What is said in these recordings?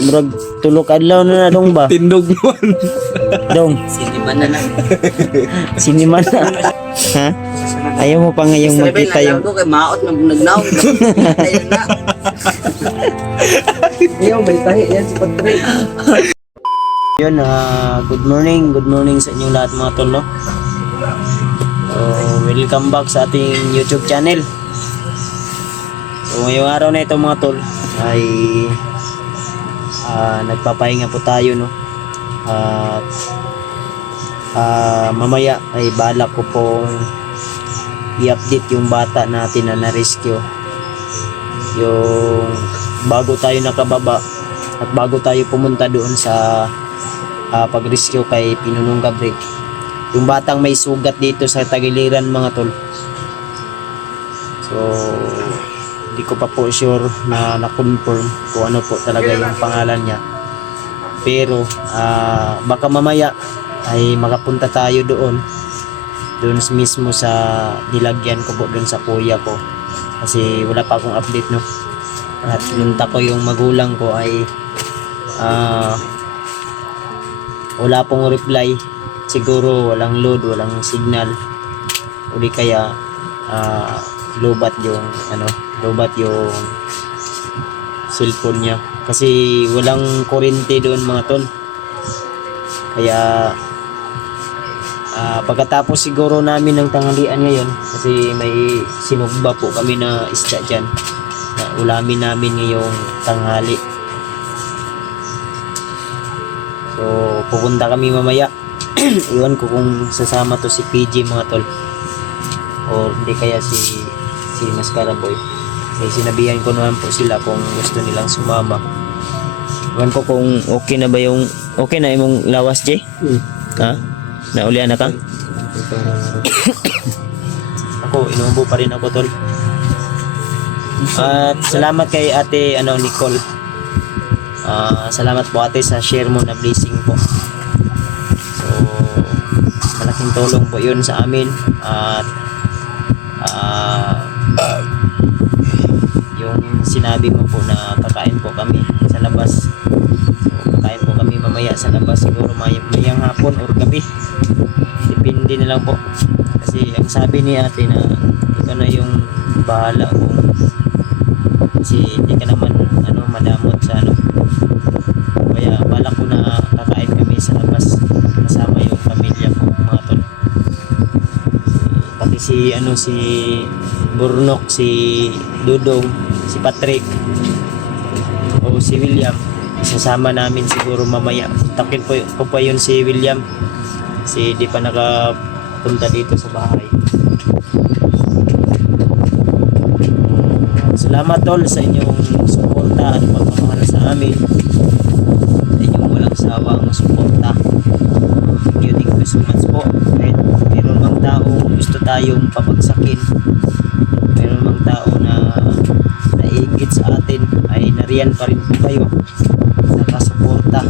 murag tulok adlaw na dong ba? Tindog naman. Dong, Siniman na lang. siniman na. Ha? Ayaw mo pa ngayong magkita yung... Ko kay maot na nagnaw. Ayun na. Ayaw, may tahi yan si Padre. Yun, good morning sa inyong lahat mga tol, no? So, welcome back sa ating YouTube channel. So, ngayong araw na ito mga tol ay nagpapahinga po tayo, no? At mamaya ay balak ko pong i-update yung bata natin na na-rescue. Yung bago tayo nakababa at bago tayo pumunta doon sa pag-rescue kay Pinunong Gabriel, yung batang may sugat dito sa tagiliran mga tol. So hindi ko pa po sure na confirm kung ano po talaga yung pangalan niya, pero baka mamaya ay makapunta tayo doon mismo sa nilagyan ko po doon sa kuya ko, kasi wala pa akong update, no? At pinunta ko yung magulang ko ay wala pong reply, siguro walang load, walang signal, o di kaya lobat yung cellphone niya, kasi walang kuryente doon mga tol. Kaya pagkatapos siguro namin ng tanghalian ngayon, kasi may sinugba po kami na isda dyan na ulamin namin ngayong tanghali. So pupunta kami mamaya. Iwan ko kung sasama to si PG mga tol, o hindi kaya si Mascara Boy. Sinabihan ko naman po sila kung gusto nilang sumama. Iwan ko kung okay na ba yung imong lawas, Jay? Ha? Naulian na ka? Ako, inuubo pa rin ako, tol. At salamat kay ate Nicole. Salamat po ate sa share mo na blessing po. So malaking tulong po yun sa amin. At yung sinabi mo po na kakain po kami sa labas, so kakain po kami mamaya sa labas, siguro mayang hapon or gabi, depende na lang po, kasi ang sabi ni ate na ikaw na yung bahala kasi hindi ka naman madamot sa kaya balak ko na kakain kami sa labas kasama yung pamilya ko mga tol. Pati si Burnok, si Dudong, si Patrick o si William, isasama namin siguro mamaya. Takin po pa yun si William kasi di pa nakapunta dito sa bahay. Salamat tol sa inyong suporta at pagmamahal sa amin, sa inyong walang sawang suporta. Thank you so much po. Kahit mayroon mang tao gusto tayong papagsakin, mayroon mang tao na naiingit sa atin, ay nariyan pa rin po kayo, nakasuporta,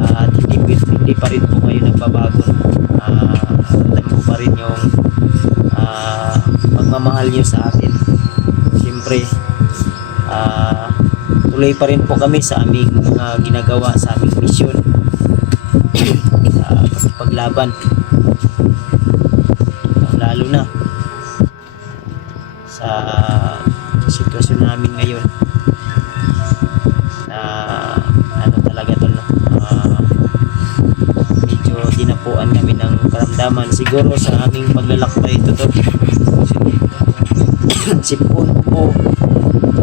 at hindi pa rin po kayo nagbabago. Alam ko pa rin yung pagmamahal nyo sa atin. Siyempre tuloy pa rin po kami sa aming mga ginagawa, sa aming misyon sa paglaban, lalo na sa sitwasyon namin ngayon na talaga tol, no? Medyo dinapuan kami ng karamdaman siguro sa aming paglalakbay ito tol. Sipon po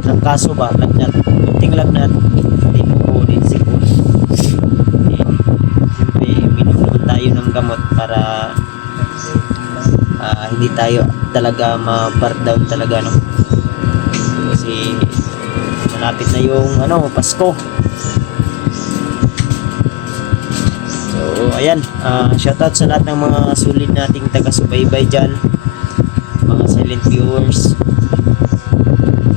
ng kaso ba, lagnat, kunting lagnat, din po din sipon. Siyempre minom naman tayo ng gamot para hindi tayo talaga ma-bar down talaga, no? Kasi malapit na yung Pasko. So ayan, shoutout sa lahat ng mga sulit nating taga-subaybay dyan, mga silent viewers,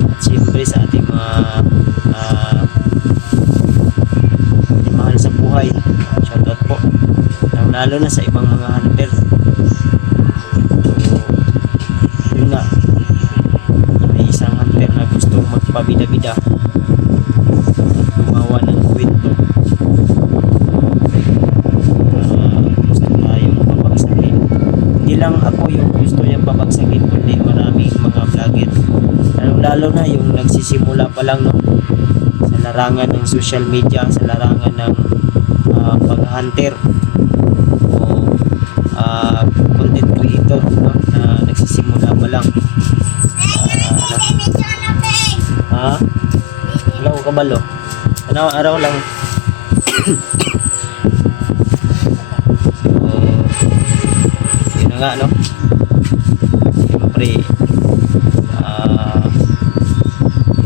at siyempre sa ating mga mahal sa buhay, shoutout po, lalo na sa ibang mga hunter. So yun nga, may isang hunter na gustong magpabida-bida, lalo na yung nagsisimula pa lang, no, sa larangan ng social media, sa larangan ng pag-hunter o content creator, no, na nagsisimula pa lang. Ha? Wala ko kabalo. Ano, araw lang. So, yun na nga, no? Siyempre,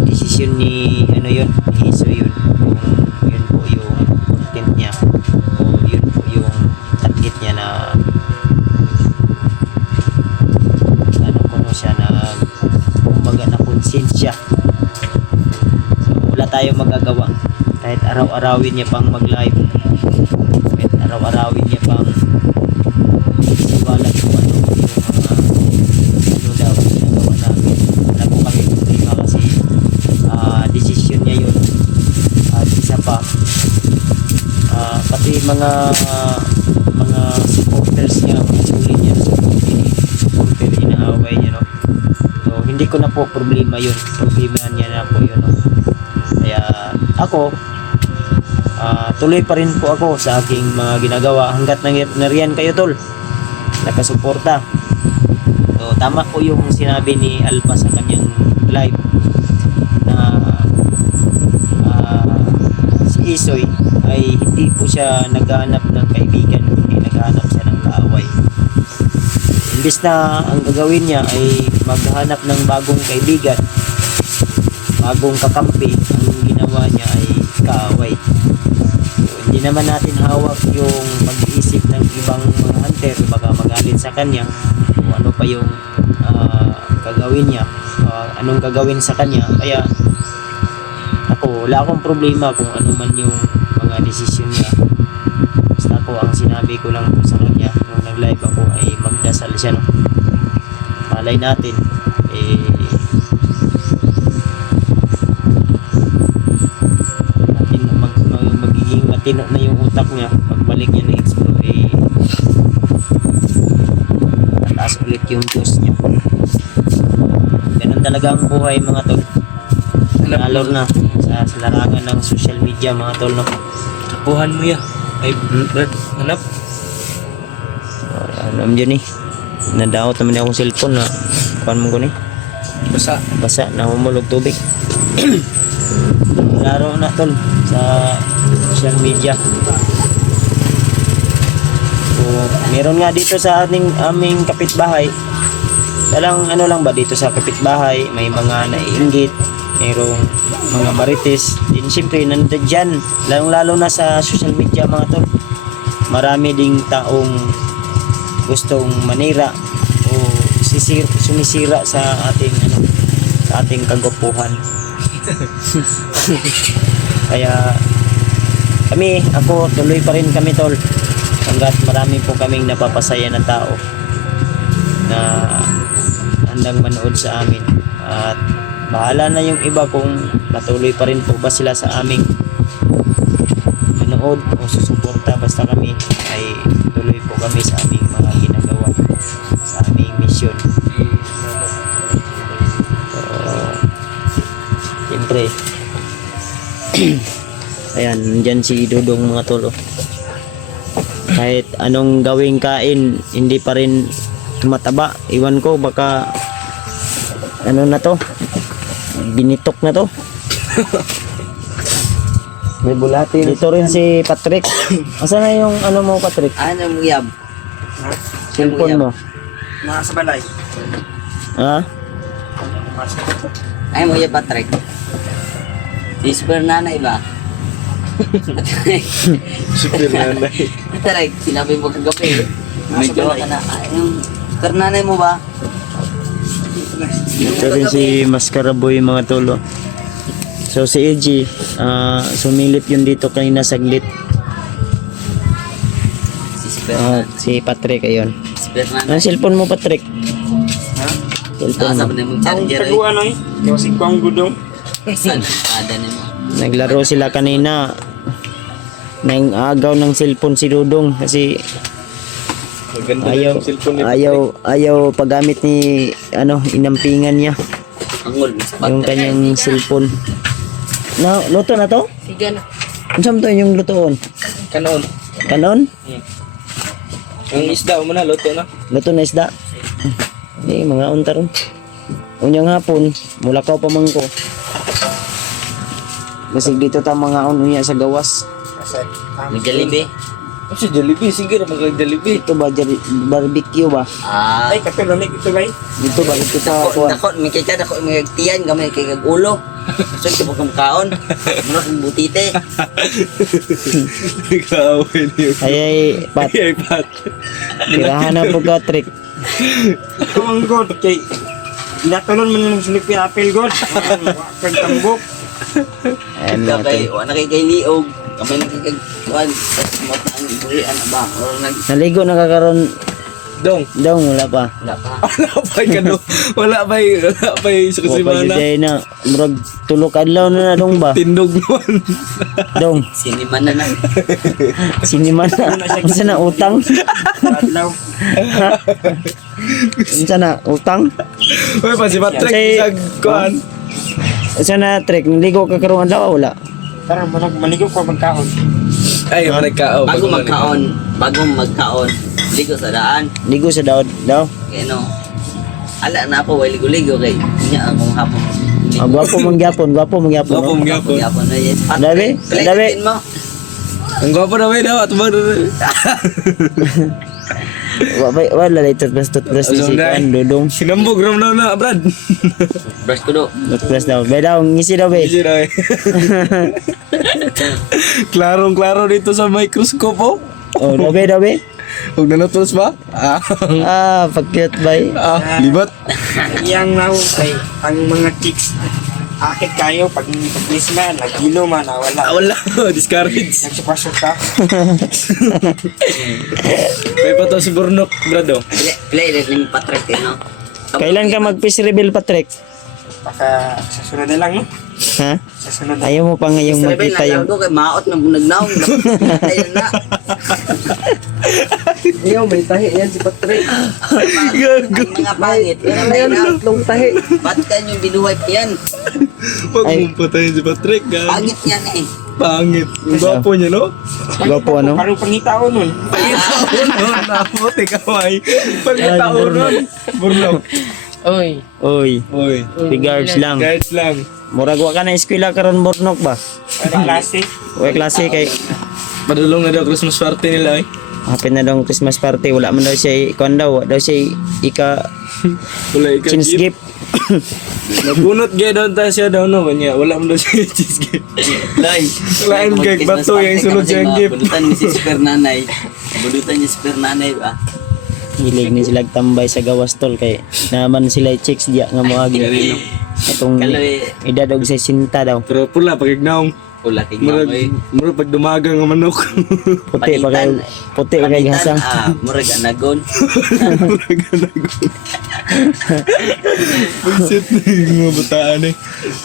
decision ni, ano yun, ni Iso yun. Kung yun po yung content niya o yun po yung target niya na ano ko no siya na kumbaga na konsensya. So, wala tayong magagawa. Kahit araw-arawin niya pang mag-live, kahit araw-arawin niya pang siwalat kung ano yung mga ano daw ginagawa namin. Wala po kami problema kasi decision niya yun. At isa pa, pati mga supporters niya, mga sulit niya, supporter, inaaway niya, no? So, hindi ko na po problema yun. Problema niya na po yun, no? Kaya ako, tuloy pa rin po ako sa aking mga ginagawa hanggat nariyan kayo, tol, nakasuporta. So, tama po yung sinabi ni Alpha sa kanyang live na si Isoy ay hindi po siya naghahanap ng kaibigan, hindi naghahanap siya ng kaaway. Imbis na ang gagawin niya ay maghanap ng bagong kaibigan, bagong kakampi, ang ginawa niya ay kaaway. So, hindi naman natin hawak yung pag-iisip ng ibang mga hunter, baka magalit sa kanya o ano pa yung gagawin niya, anong gagawin sa kanya. Kaya ako, wala akong problema kung ano man yung mga desisyon niya. Basta ako, ang sinabi ko lang sa kanya nung nag-live ako ay magdasal siya, no? Malay natin magiging matino na yung utak niya pagbalik niya ng explore, tataas ulit yung Diyos niya. Ganun talaga ang buhay, mga tol, lalo na sa larangan ng social media, mga tol, no? Tapuhan mo ya. Ay, Brad, hanap. Alam dyan nadaot naman akong cellphone na kuhan mo ko basa na humulog tubig. Laro na, tol, sa social media. So, meron nga dito sa aming kapitbahay, talang ano lang ba dito sa kapitbahay, may mga naiinggit, mayroong mga marites din, siyempre nandun dyan, lalong-lalo na sa social media, mga tol. Marami ding taong gustong manira o sumisira sa ating kagwapuhan. Kaya ako tuloy pa rin kami, tol, hanggat marami po kaming napapasaya na tao na handang manood sa amin. At bahala na yung iba kung patuloy pa rin po ba sila sa aming manood o susuporta. Basta kami ay tuloy po kami sa aming mga ginagawa, sa aming mission. So, siyempre ayan, nandyan si Dudong, mga tolo. Kahit anong gawing kain, hindi pa rin tumataba. Iwan ko, baka ano na to, binitok na to. May bulati. Dito rin si Patrick. Asa na yung ano mo, Patrick? Ano mo yab? Cellphone mo. Nasa balay. Ha? Ay mo yab, Patrick. Si Super Nanay ba? Super nanay. Patrick, sinabi mo kagabi. Nasa balay ka na. Ay, yung Super Nanay mo ba? Dito rin si Mascaraboy, mga tolo. So si EG, sumilip yun dito kanina saglit. Si Super Nanay. Si Patrick, ayun. Super Nanay. Ang cellphone mo, Patrick? Ha? Cellphone Nasa mo. ba na mong Ang charger ay? taguan ay. Kasi kuang gudong. Saan? Ada na mo. Naglaro sila kanina. Nang agaw ng cellphone si Dudong kasi Maganda ayaw yung cellphone ni ayaw paggamit ni inampingan niya. Angol. Yung kanyang cellphone. Na, luto na to? Sige na. Ano to yung lutoon? Kanon. Kanon? Yung isda mo na, luto na. Luto na isda? Mga unta ron. Unyang hapon, mula ka pa man ko. Kasi dito ta mga unya sa gawas. May Jollibee. Ano si Jollibee? Sige na mag-Jollibee. Ito ba, barbecue ba? Ah. Ay, kapil na ito ba? Dito ba, dito sa kuwan. Dako, may kaya dako may tiyan gamay kay kag ulo. So ito pag kaon. Mura kang butite. Ikaw, niyo. Ay, pat. Ay, pat. Tirahan na po ka, trick. Ito ang god kay natulon man ng slip yung apple god. Pagtambok. Ayan mga Kay trick. wala kay liog. Gamay na kay kag kuan. Mas ang ibuhian ba? Or nag Naligo na kakaroon. Dong. Daw, wala pa. wala pa. Wala pa kano. Wala pa sa Wala pa kasimana. yun na. Murag tulog adlaw na dong ba? Tindog naman. Dong, Siniman na na. siniman na. Unsa na utang? Adlaw. Unsa na utang? Uy, pa si Patrick, Kasi- isang kuhan. Unsa na trick? Naligo ka karoon adlaw wala? Karang manigaw ko magkaon. Ay, nagkao. Bago magkaon, ligo sa daan. Ligo sa daw. Kaya no. Ala na ako way ligo-ligo kay nya akong hapon. Ah, gwapo mong gyapon, gwapo mong gyapon. Gwapo no? mong gyapon. Yapon na yes. Dabi, dabi. mo. Ang gwapo na may daw. Tumag na. Wala lang toothbrush ni si Kuan Dudong. Sinambog ram na, Brad. Brush ko do. Toothbrush daw. Bay daw, ngisi daw bay. Easy na eh. Klarong-klaro dito sa microscope, oh. Oh, daw bay. Huwag na natulos ba? Ah, Ah, pag-cute bay. libat. Iyang naon kay ang mga chicks akit kayo pag paglis man, nagilo man, nawala. Wala, discourage. Nagsupasok ka. May pa to si Burnok, Brad, oh. Play ni Patrick no. Kailan ka mag-peace reveal, Patrick? Baka sa sunod na lang, no? Ha? Sa sunod na. Ayaw mo pa ngayong makita yung... ko kay maot na nagnaong. Ayun na. Ayaw, may tahi yan si Patrick. Gago. Ang mga pangit. Yan na. Tatlong tahi. Ba't kan yung binuhay pa yan? Huwag Ay. mong patayin si Patrick, gago. Pangit yan eh. Pangit. Ang gwapo niya, no? Gwapo ano? Parang pangitao nun. Pangitao nun. Naputi ka, may. Pangitao nun. Burnok. Uy. Uy. Regards lang. Guys lang. Murag wa ka na eskwela karon Bornok ba? Parang klase. Wa klase kay Padulong na daw Christmas party nila, eh. hapit na daw ang Christmas party, wala man daw siya kuan daw, wa daw siya ika Wala ikaw cheese gift. gift. Nagbunot gaya daw tayo siya daw, no? Kanya, wala mo daw siya cheese gift. Lain kay bato yung sulod siyang gift. Budutan ni si Super Nanay. Budutan ni Super Nanay ba? Hilig ni sila tambay sa gawas tol kay naman sila chicks diya nga moagi. Atong Kaloy. edad og 60 daw. Pero pula, pagignaong. Pula kay Murag, Gamoy. murag pag dumagang ang manok. Puti pa kay puti pa kay hasang. Murag anagon. Murag anagon. Pagsit na yung mga bataan, eh.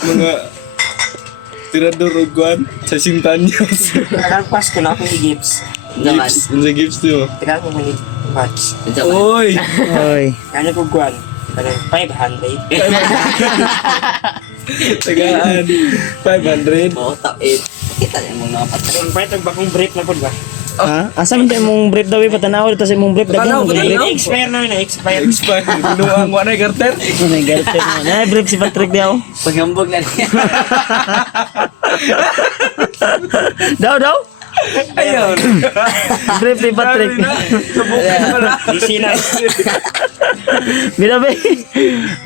Mga tirador o guwan sa sintanyos. Karang Pasko na akong i-gifts. Naman. Gifts, yung sa gifts niyo. Tika ko man batch. Unsa man? Oy! Oy. Kanya ko guwan. Karang 500. Tagaan. 500. Oo, top 8. Kita yung mga Patrick. Kung pwede bakong brief na po ba? Ha? Asa man tayo mong brief daw patanaw dito sa mong brief Patanaw, dagang patanaw. brief. Expire na yun, expire. Expire. Binuang wala yung garter. May girlfriend na. Brief si Patrick daw. Pagambog na niya. Daw. Ayun. Brief ni Patrick. Subukan mo na. Easy na. Binabi.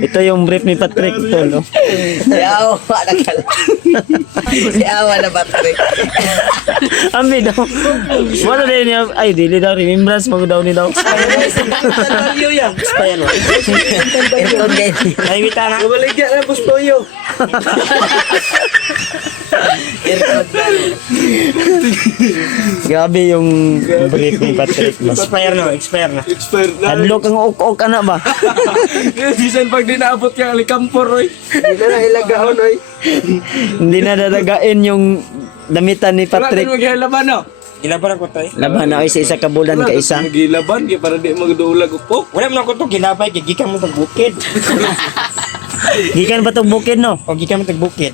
Ito yung brief ni Patrick tol. No? Yawa na kala. Yawa na Patrick. Ambi daw. Wala din niya. Ay, dili daw. Remembrance mo daw ni daw. Value yan. Expire. Ito ganyan. Ay, wita na. Baligyan na, Pustoyo. Grabe yung brief ni Patrick. Mas. Expire na, expire na. Expire na. Adlo kang ok ana ba? Bisan pag di naabot ka alikampor, oy. Hindi na dadagain yung damitan ni Wala Patrick. din maghilaban, no? Gilaban ako tayo. Laban na isa ka bulan ka isa. Maghilaban, kaya para di magduulag upok. Wala mo na ako ito gilabay, gigikan mo itong bukid. Gikan ba tong bukid no? O gikan man tagbukid.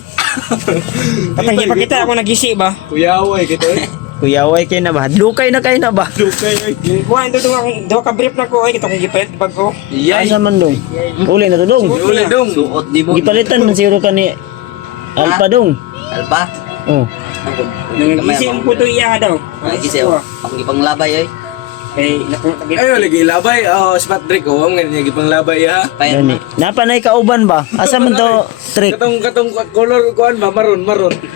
Katang gipakita ako nagisi ba? Kuyaway kita eh. Kuyaway kay na ba? Dukay na kay na ba? Dukay ay. Kuha ito duha ka brief na ko ay kitong gipet bag ko. Iyay. Asa man dong? Uli na to dong. Uli dong. Suot di mo. Gipalitan man siguro ka ni Alpa dong. Alpa. Oh. Nagisi ang puto iya daw. Nagisi oh. Ako gipanglabay oy. Kay napunta Ayo lagi labay. Oh, spot break oh. Ang ganyan gipang labay ha. Payan Gani. na. Napanay kauban ba? Asa man to trick? Katong color kuan ba maroon.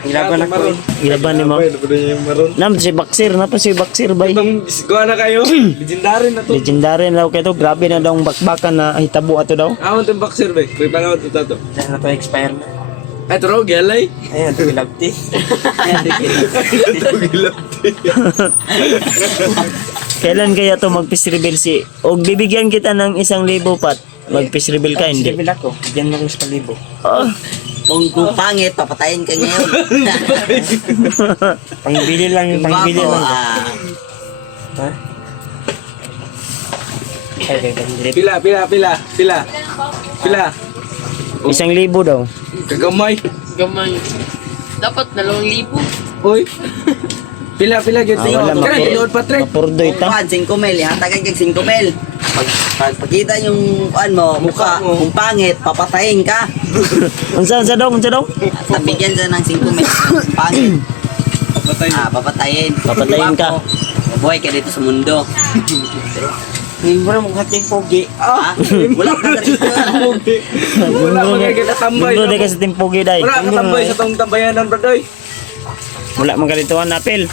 Ilaban ako. maroon. Ilaban ni mo. Labay, napado niya yung maroon. Nam si Baksir, na pa si Baksir bay. Itong kuan na kayo. Legendary na to. Legendary na daw kay to. Grabe na daw ang bakbakan na hitabo ato daw. Amon tong boxer ba? May pangaw to tato. Na to expire na. Ay tro galay. Ayan, ito bilabti. Kailan kaya to mag-peace reveal si og bibigyan kita ng 1,000 pat. Mag-peace reveal ka hindi. Sibil ako. Diyan lang sa palibo. Oh. Kung pangit, papatayin ka ngayon. Pangbili lang, pangbili Guwapo, lang. ah. Ha? Ay, pangbili. Pila. 1,000 daw. Kagamay. Gamay. Dapat 2,000. Oy. Pila gyud Ah, tingo. wala Kaya tinuod Patrick. mapurdoy ta. Kuan, 5 mil, hatagan kag 5 mil. Pagpakita yung kuan mo, mukha, mo. kung pangit, papatayin ka. Unsa dong? At bigyan sa ng 5 mil. Pangit. Patay. Papatayin. Papatayin ka. Mabuhay ka dito sa mundo. Hindi mo na maghating pogi. Ha? Wala ka sa dito. Wala magiging katambay. Bro, di kasi timpugi day. Wala katambay sa tong tambayanan bro doy. Wala man kalituan apel.